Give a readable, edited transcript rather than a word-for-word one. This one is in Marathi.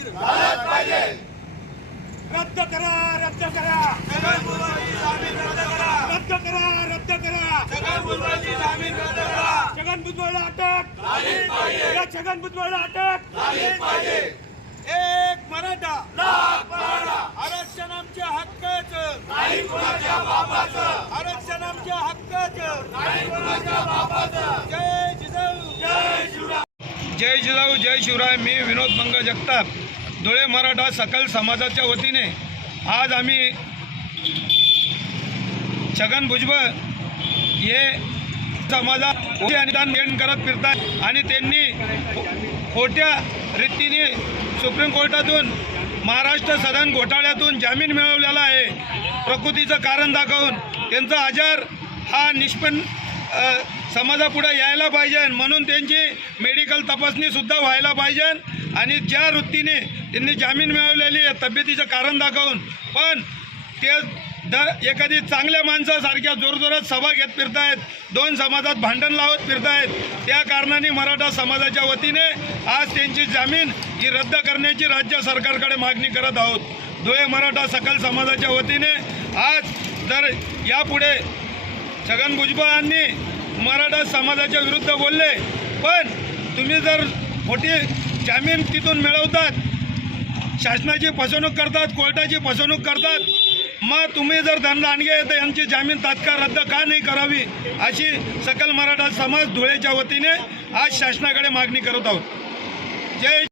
जाहीर झालाच पाहिजे। रद्द करा, रद्द करा, छगन भुजबळांची जामीन रद्द करा, रद्द करा, रद्द करा, छगन भुजबळांची जामीन रद्द करा, छगन भुजबळला अटक झालीच पाहिजे, या छगन भुजबळला अटक झालीच पाहिजे। एक मराठा लाख मराठा, आरक्षण आमच्या हक्काचं नाही कुणाच्या बापाचं, आरक्षण आमच्या हक्काचं नाही कुणाच्या बापाचं। जय जिजाऊ, जय शिवराय। जय जिजाऊ जय शिवराय। मी विनोद मंग जगताप, धुळे मराठा सकल समाजाच्या वतीने आज आम्ही छगन भुजबळ हे समाजात अनुदान देण करत फिरतात आणि त्यांनी खोट्या रीतीने सुप्रीम कोर्टातून महाराष्ट्र सदन घोटाळ्यातून जामीन मिळवलेला आहे। प्रकृतीचं कारण दाखवून त्यांचा आजार हा निष्पन्न समाजापुढे यायला पाहिजे, म्हणून त्यांची मेडिकल तपासणीसुद्धा व्हायला पाहिजे आणि ज्या वृत्तीने त्यांनी जामीन मिळवलेली आहे तब्येतीचं कारण दाखवून, पण ते एखादी चांगल्या माणसासारख्या जोरजोरात सभा घेत फिरतायत, दोन समाजात भांडण लावत फिरतायत। त्या कारणाने मराठा समाजाच्या वतीने आज त्यांची जामीन ही रद्द करण्याची राज्य सरकारकडे मागणी करत आहोत। धुळे मराठा सकल समाजाच्या वतीने आज जर यापुढे छगन भुजबळांनी मराठा समाजाच्या विरुद्ध बोलले, पण तुम्ही जर खोटी जामीन तिथून मिळवतात, शासनाची फसवणूक करतात, कोर्टाची फसवणूक करतात, मग तुम्ही जर दंडदांडगे तर यांची जामीन तात्काळ रद्द का नाही करावी, अशी सकल मराठा समाज धुळेच्या वतीने आज शासनाकडे मागणी करत आहोत। जय